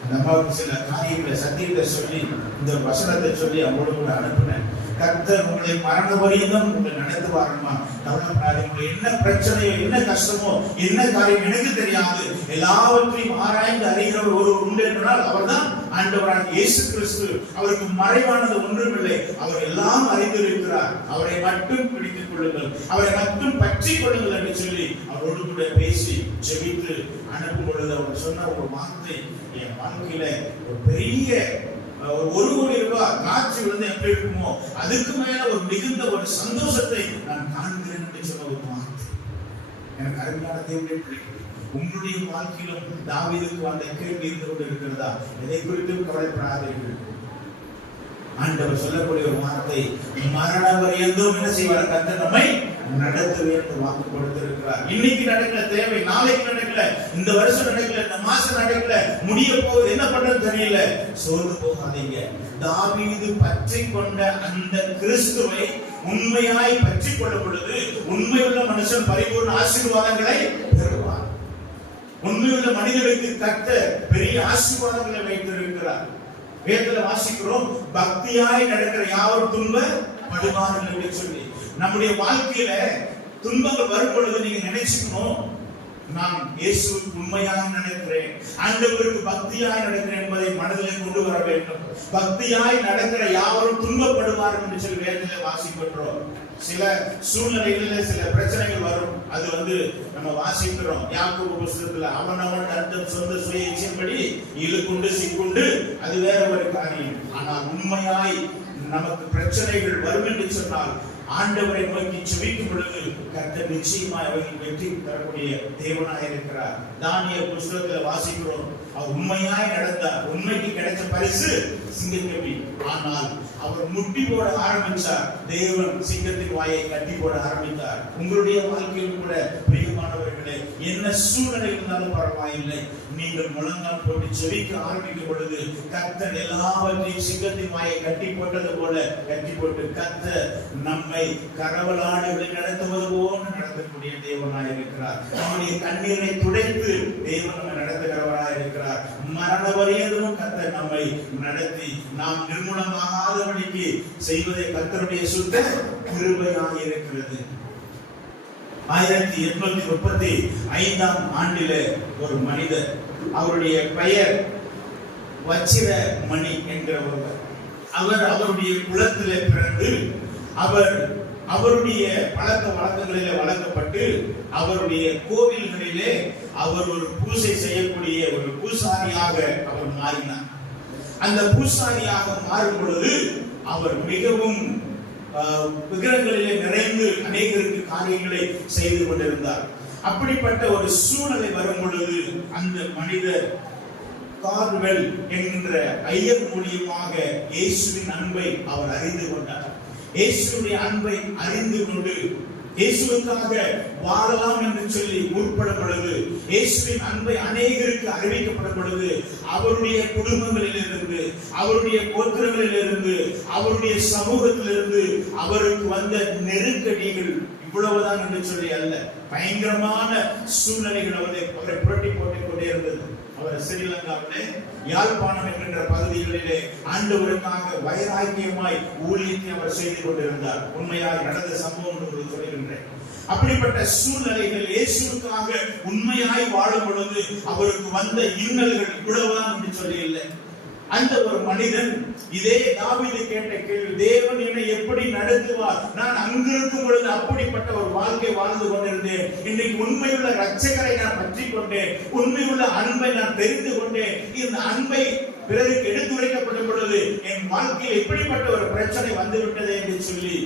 அந்த அம்மாவுக்கு சில காரியங்களை சத்தியத்தை சொல்லி இந்த வசனத்தை சொல்லி அவங்களோட கூட அனுப்பினேன். கர்த்தர் உங்களை மரண வரையும் உங்களை நடத்துவாருமா, கவலைப்படாதீங்க. என்ன பிரச்சனையோ, என்ன கஷ்டமோ, என்ன காரியம் எனக்கு தெரியாது, எல்லாவற்றையும் ஆராய்ந்து அறிகிறவர் ஒருவர் உண்டு என்றால் அவர்தான் ஆண்டவராகிய இயேசு கிறிஸ்து. அவருக்கு மறைவானது ஒன்றுமில்லை, அவர் எல்லாம் அறிந்திருக்கிறார். அவரை மட்டும் பிடித்துக் கொள்ளுங்கள், அவரை மட்டும் பற்றி கொள்ளுங்கள் என்று சொல்லி அவரோடு கூட பேசி ஜெபித்து அனுப்பும் பொழுது அவர் சொன்ன ஒரு வார்த்தை என் வாழ்க்கையில ஒரு பெரிய ₹1 கோடி காட்சி வந்து எப்படி இருக்குமோ அதுக்கு மேல ஒரு மிகுந்த ஒரு சந்தோஷத்தை நான் காண்கிறேன் என்று சொன்ன ஒரு வார்த்தை எனக்கு அருமையான தேவனுடைய பிள்ளைகளே, உங்களுடைய வாழ்க்கையிலும் தாவீதுக்கு வந்த கேள்வி இருந்து கொண்டு இருக்கிறதா? எதை குறித்தும் கவலைப்படாதீர்கள். ஆண்டவர் சொல்லக்கூடிய ஒரு வார்த்தை, மரண வரையந்தும் என்ன செய்வார்? கர்த்தர் நம்மை நடத்துவே என்று வாக்கு கொடுத்திருக்கிறார். இன்னைக்கு நடக்கல தேவை, நாளைக்கு நடக்கல, இந்த வருஷம் நடக்கல, இந்த மாசம் நடக்கல, முடிய போகுது, என்ன பண்றது தெரியல, சோர்ந்து போகாதீங்க. தாவீது பற்றி கொண்ட அந்த கிறிஸ்துவை உண்மையாய் பற்றி கொள்ளும் பொழுது உண்மையுள்ள மனுஷன் பரிபூர்ண ஆசீர்வாதங்களை பெறுவார். உண்மையுள்ள மனிதனுக்கு கர்த்தர் பெரிய ஆசீர்வாதங்களை வைத்திருக்கிறார். வேதத்துல வாசிக்கிறோம், பக்தியாய் நடக்கிற யாரும் துன்பப்படுவார்கள் என்று சொல்லி. நம்முடைய வாழ்க்கையில துன்பங்கள் வரும் பொழுது நீங்க நினைச்சுக்கணும், நான் இயேசுவுக்கு உண்மையாக நடக்கிறேன், ஆண்டவருக்கு பக்தியாய் நடக்கிறேன் என்பதை மனதில் கொண்டு வர வேண்டும். பக்தியாய் நடக்கிற யாரும் துன்பப்படுவார்கள் என்று சொல்லி வேதத்துல வாசிக்கிறோம். சில சூழ்நிலைகளில் சில பிரச்சனைகள் வரும், அது வந்து நம்ம வாசிக்கிறோம். யாக்கோபு புத்தகத்துல அவனவன் அர்த்தம் சொந்த சுய இச்சைப்படி இழுக்குண்டு சிக்குண்டு, அது வேற ஒரு காரியம். ஆனால் உண்மையாய் நமக்கு பிரச்சனைகள் வரும் என்று சொன்னால் ஆண்டவரை நோக்கி ஜெபிக்கும் பொழுது கர்த்தர் நிச்சயமாய் அவர்கள் வெற்றி தரக்கூடிய தேவனாய் இருக்கிறார். தானியேல் புத்தகத்துல வாசிக்கிறோம், அவர் உண்மையாய் நடந்தார், உண்மைக்கு கிடைச்ச பரிசு சிங்கக்கவி. ஆனால் அவர் முட்டி போட ஆரம்பித்தார், தேவன் சிங்கத்தின் வாயை கட்டி போட ஆரம்பித்தார். உங்களுடைய வாழ்க்கையில் கூட பிரியமானவர்களே, என்ன சூழ்நிலை இருந்தாலும் பரவாயில்லை, நீங்கள் முழங்கால் போட்டு ஜெபிக்க ஆரம்பிக்கும் பொழுது கர்த்தர் எல்லாவற்றையும் சிங்கத்தின் வாயை கட்டி போட்டது போல கட்டி போட்டு கர்த்தர் நம்மை கரவலாடுகளை நடத்துவது போல நடத்தக்கூடிய தேவனாய் இருக்கிறார். நம்முடைய கண்ணீரை துடைத்து தேவன் நம்மை நடத்துகிறவராய் இருக்கிறார். மரண வரையதும் கர்த்தர் நம்மை நடத்தி நாம் நிர்மூலமாகாதபடிக்கு செய்வதை கர்த்தருடைய சுத்த கிருபையாய் இருக்கிறது. 1835ஆம் ஆண்டிலே ஒரு மனிதர், அவருடைய பெயர் வச்சிர மணி என்ற ஒருவர், அவர் அவருடைய குலத்திலே பிறந்து அவருடைய பழக்க வழக்கங்களிலே வளர்க்கப்பட்டு அவருடைய கோவில்களிலே அவர் ஒரு பூசை செய்யக்கூடிய ஒரு பூசாரியாக அவர் மாறினார். அந்த பூசாரியாக மாறும் பொழுது அவர் மிகவும் விக்கிரகங்களிலே நிறைந்து அநேகருக்கு காரியங்களை செய்து கொண்டிருந்தார். அப்படிப்பட்ட ஒரு சூழ்நிலை வரும் பொழுது அந்த மனிதர் கார்வெல் என்கின்ற ஐயர் மூலியமாக இயேசுவின் அன்பை அவர் அறிந்து கொண்டார். இயேசுடைய அன்பை அறிந்து கொண்டு இயேசுவுக்காக வாழலாம் என்று சொல்லி முற்படும் பொழுது, இயேசுவின் அன்பை அநேகருக்கு அறிவிக்கப்படும் பொழுது, அவருடைய குடும்பங்களிலிருந்து, அவருடைய கோத்திரங்களிலிருந்து, அவருடைய சமூகத்திலிருந்து அவருக்கு வந்த நெருக்கடிகள் இவ்வளவுதான் என்று சொல்லி அல்ல, பயங்கரமான சூழ்நிலைகள் அவரை புரட்டி போட்டுக் கொண்டே இருந்தது. அவர் ஸ்ரீலங்காவிலே யாழ்ப்பாணம் என்கின்ற பகுதிகளிலே ஆண்டவருக்காக வைராக்கியமாய் ஊழியத்தை அவர் செய்து கொண்டிருந்தார். உண்மையாய் நடந்த சம்பவம் என்று சொல்கின்றேன். அப்படிப்பட்ட சூழ்நிலைகள் இயேசுவுக்காக உண்மையாய் வாழும் பொழுது அவருக்கு வந்த இன்னல்கள் இவ்வளவுதான் என்று சொல்லி இல்லை. அந்த ஒரு மனிதன் இதே தாவீது கேட்ட கேள்வி, தேவன் என்னை எப்படி நடத்துவார்? நான் அங்கிருக்கும் பொழுது அப்படிப்பட்ட ஒரு வாழ்க்கை வாழ்ந்து கொண்டிருந்தேன். இன்னைக்கு உண்மையுள்ள ரட்சகரை நான் பற்றி கொண்டேன், உண்மையுள்ள அன்பை நான் தெரிந்து கொண்டேன். இந்த அன்பை பிறருக்கு எடுத்துரைக்கப்படும் பொழுது என் வாழ்க்கையில் எப்படிப்பட்ட ஒரு பிரச்சனை வந்துவிட்டது என்று சொல்லி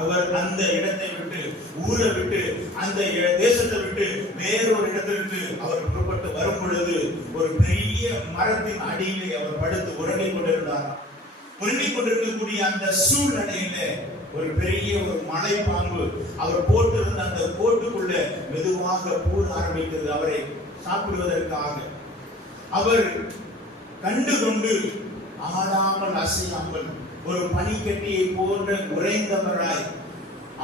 அவர் அந்த இடத்தை விட்டு, ஊரை விட்டு, அந்த தேசத்தை விட்டு வேறொரு இடத்திற்கு அவர் புறப்பட்டு வரும் பொழுது ஒரு பெரிய மரத்தின் அடியிலே அவர் படுத்து உறங்கிக் கொண்டிருந்தார். உறங்கிக் கொண்டிருக்கக்கூடிய அந்த சூழ்நிலையில ஒரு பெரிய ஒரு மலை பாம்பு அவர் போட்டிருந்த அந்த கோட்டுக்குள்ள மெதுவாக பூர ஆரம்பித்தது அவரை சாப்பிடுவதற்காக. அவர் கண்டு கொண்டு ஆடாமல் அசையாமல் ஒரு பனிக்கட்டியை போன்ற உறைந்தவராய்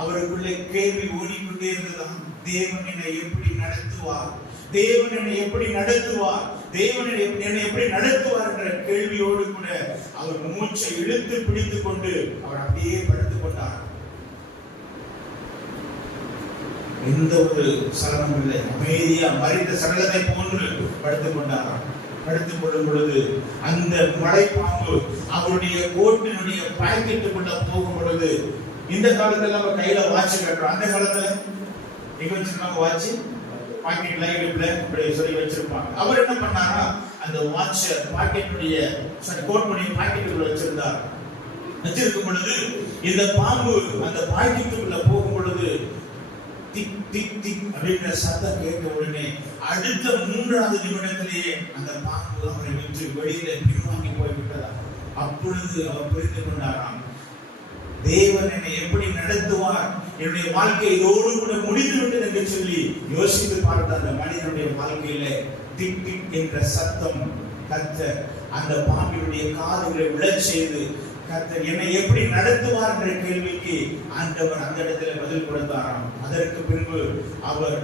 அவருக்குள்ளே கேள்வி ஓடிக்கொண்டே இருந்ததாம். தேவன் என்னை எப்படி நடத்துவார்? தேவன் என்னை எப்படி நடத்துவார்? தேவன் என்னை எப்படி நடத்துவார் என்ற கேள்வியோடு கூட அவர் மூச்சை இழுத்து பிடித்துக் கொண்டு அவர் அப்படியே படுத்துக் கொண்டார். எந்த ஒரு சலனமும் இல்லை, அமைதியா மறித்த சடலத்தை போன்று படுத்துக் கொண்டாராம். படுத்துக் கொள்ளும் பொழுது அந்த மலைப்பாம்பு அவருடைய கோட்டினுடைய பாக்கெட்டுக்குள்ள போகும் பொழுது, இந்த காலத்துல நம்ம கையில வாட்ச் கட்டுறோம், அந்த காலத்துல எங்க வச்சிருக்காங்க வாட்ச்? பாக்கெட்ல இடுப்புல இப்படி சொல்லி வச்சிருப்பாங்க. அவர் என்ன பண்ணாரா, அந்த வாட்ச் பாக்கெட்டுடைய கோட்டுடைய பாக்கெட்டுக்குள்ள வச்சிருந்தார். வச்சிருக்கும் பொழுது இந்த பாம்பு அந்த பாக்கெட்டுக்குள்ள போகும் பொழுது டிக் டிக் டிக் அப்படின்ற சத்தம் கேட்ட உடனே அடுத்த 3வது நிமிடத்திலேயே அந்த பாம்பு அவரை விட்டு வெளியில பின்வாங்கி போய்விட்டதா. அப்பொழுது அவர் புரிந்து கொண்டாராம், தேவன் என்னை எப்படி நடத்துவார், என்னுடைய வாழ்க்கை இதோடு கூட முடிந்து விட்டது என்று சொல்லி யோசித்து பார்த்த அந்த மனிதனுடைய வாழ்க்கையில டிக் டிக் என்ற சத்தம் கர்த்தர் அந்த பாம்பினுடைய காதுகளை விழச் செய்து, கர்த்தர் என்னை எப்படி நடத்துவார் என்ற கேள்விக்கு ஆண்டவர் அந்த இடத்துல பதில் கொடுத்தாராம். அதற்கு பின்பு அவர்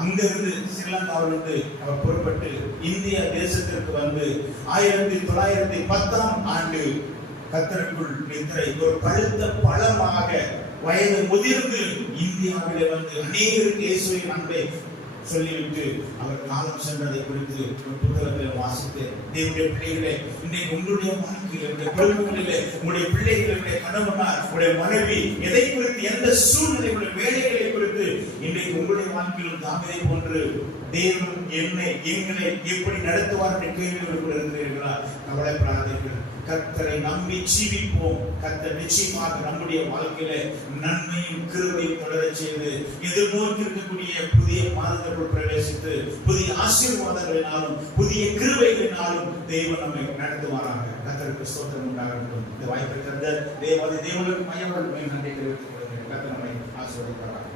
அங்கிருந்து ஸ்ரீலங்காவிலிருந்து அவர் புறப்பட்டு இந்திய தேசத்திற்கு வந்து 1910ஆம் ஆண்டு கர்த்தருக்குள் நித்திரை ஒரு பழுத்த பழமாக வயது முதிர்ந்து இந்தியாவிலே வந்து அநேகருக்கு இயேசுவின் அன்பை சொல்லிவிட்டு அவர் காலம் சென்றதை குறித்து புத்தகத்தில் வாசித்து, தேவனுடைய பிள்ளைகளே, இன்றைக்கு உங்களுடைய வாழ்க்கையில், உங்களுடைய குடும்பங்களிலே, உங்களுடைய பிள்ளைகளுடைய கணவனார், உங்களுடைய மனைவி எதை குறித்து, எந்த சூழ்நிலை, உங்களுடைய வேலைகளை குறித்து இன்றைக்கு உங்களுடைய வாழ்க்கையிலும் தாமரை போன்று தேவன் என்னை எங்களை எப்படி நடத்துவார் என்ற கேள்விகள் இருக்கிறீர்களா? கவலைப்படாதீர்கள். கர்த்தரை நம்பி ஜீவிப்போம். கர்த்தர் நிச்சயமாக நம்முடைய வாழ்க்கையில நன்மையும் கிருபையும் தொடரச் செய்து எதிர்நோக்கி இருக்கக்கூடிய புதிய மாதங்களுக்குள் பிரவேசித்து புதிய ஆசீர்வாதங்களினாலும் புதிய கிருபைகளினாலும் தேவன் நம்மை நடத்துவாராக. கர்த்தருக்கு ஸ்தோத்திரம் உண்டாகட்டும். இந்த வாய்ப்பை தந்த தேவனுக்கு மையமாக நன்றி தெரிவித்துக் கொள்கிறேன். கர்த்தர் நம்மை ஆசீர்வதிப்பாராக.